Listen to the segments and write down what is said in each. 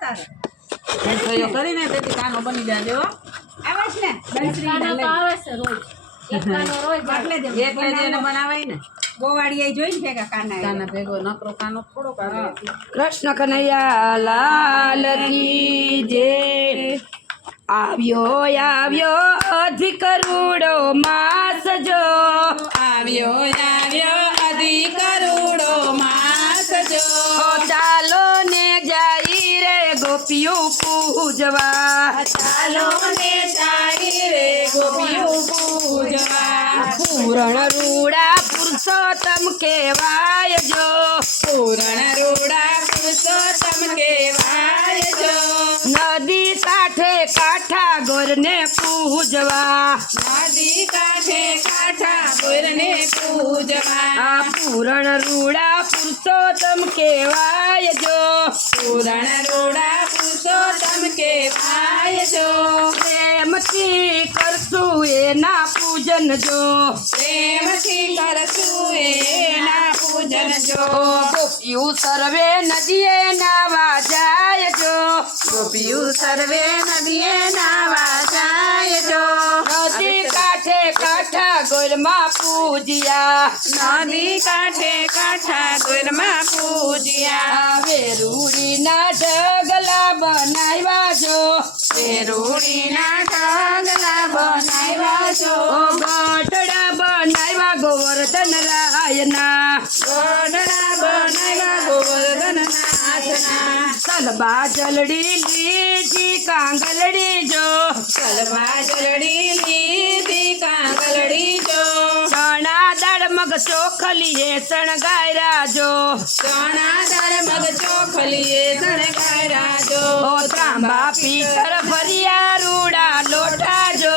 થયો કરીને તેથી કાનો બની જાજે હો. આવે છે ને કાનો તો આવે છે રોજ એક કાનો રોજ એટલે જ એટલે જ એને બનાવાય ને ગોવાળીએ જોઈને ભેગા કાના કાના ભેગો નકરો કાનો થોડો કાઢે. કૃષ્ણ કનૈયા લાલ કી જય. આવ્યો આવ્યો અધિક રૂડો માસ જો, આવ્યો આવ્યો અધિક રૂડો માસ જો, ચાલો ને જાઈ રે ગોપિયું પૂજવા, ચાલો ને જાઈ રે ગોપિયું પૂજવા, પૂરણ રૂડા પુરુષોત્તમ કહેવાય જો, પૂરણ રૂડા પુરુષોત્તમ કહેવાય જો, નદી કાંઠે કાંઠા ગોરને પૂજવા, નદી કાંઠે કાંઠા ગોરને પૂજવા, પૂરણ રૂડા પુરુષોત્તમ કહેવાય જો, પૂરણ રૂડા પુરુષોત્તમ કહેવાય જો, પ્રેમથી કરશું એના પૂજન જો, પ્રેમથી કરશું એના પૂજન જો, ગોપિયું સર્વે નદીએ નાવા જાય જો, ગોપિયું સર્વે નદીએ નાવા જાય જો, નદી કાંઠે કાંઠા ગોરમાં પૂજ્યા, નદી કાંઠે કાંઠા ગોરમાં પૂજ્યા, વેરુડીના ઢગલા બનાવ્યા જો, વેરુડીના ઢગલા બનાવ્યા જો, ગોઠડા બનાવ્યા ગોવર્ધન રાયના, ગોઢડા બનાવ્યા ગોવર્ધન નાથના, તલબા જલડી લીધી કાંગલડી જો, તલવા જલડી લીધી કાંગલડી જો, ચણા દાળ મગ ચોખલીએ શણગાર્યા જો, ચણા દાળ મગ ચોખલીએ શણગાર્યા જો, ત્રાંબા પીતર ફરિયા રૂડા લોટા જો,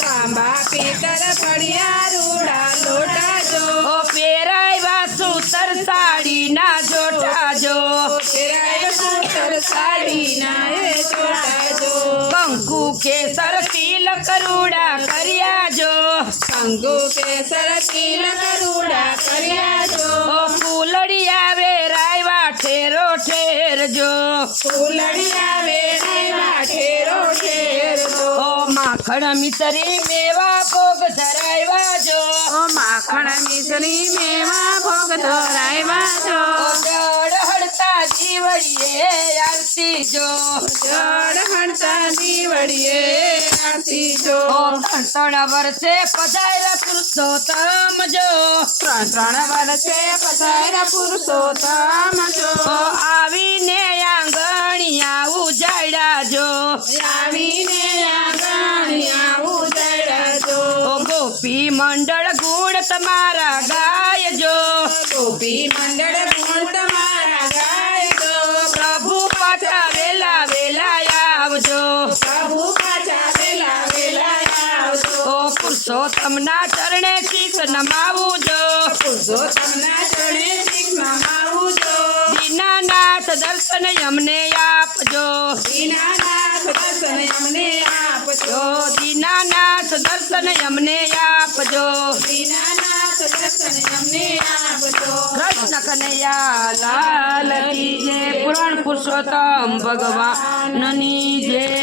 તાંબા પીતર ફળિયા રૂડા લોટા જો, પેરાવ્યા સૂતર સાડીના જોટા જો, ફેરાય સૂતર સાડીના એ જોટા જો, કંકુ કેસર તિલક રૂડા કર્યા જો, કંગુ કેસર તિલક રૂડા કર્યા જો, ફૂલડિયા વેરાવ્યા ઠેરો ઠેર જો, ફૂલડિયા વેરાવ્યા ઠેરો ઠેર જો, માખણ મિસરી મેવા ભોગ ધરાવ્યા જો, માખણ મિશ્રી મેવા ભોગ ધરાવ્યા જો, જળ હળતા દીવડીએ આરતી જો, જળ હણતા દીવડીએ આરતી જો, ત્રણ ત્રણ વર્ષે પધાર્યા પુરુષોત્તમ જો, ત્રણ વર્ષે પધાર્યા પુરુષોત્તમ જો, આવીને આંગણિયા ઉજાડ્યા જો, આવીને આંગણિયા ઉજાડ્યા જો, ગોપી મંડળ ગુણ તમારા ગાય જો, ગોપી મંડળ ગુણ તમારા ગાય જો, પ્રભુ પાછા વેલા વેલા આવજો, પ્રભુ પાછા વેલા વેલા આવજો, પુરુષોત્તમના ચરણે શીશ નમાવું જો, પુરુષોત્તમના ચરણે શીશ નમાવું જો, દીનાનાથ દર્શન અમને આપજો, દીનાનાથ દર્શન અમને આપજો, દીનાનાથ દર્શન અમને આપજો, દીનાનાથ દર્શન અમને આપજો, કૃષ્ણ કનૈયા લાલ કી જય, પુરાણ પુરુષોત્તમ ભગવાનની જય.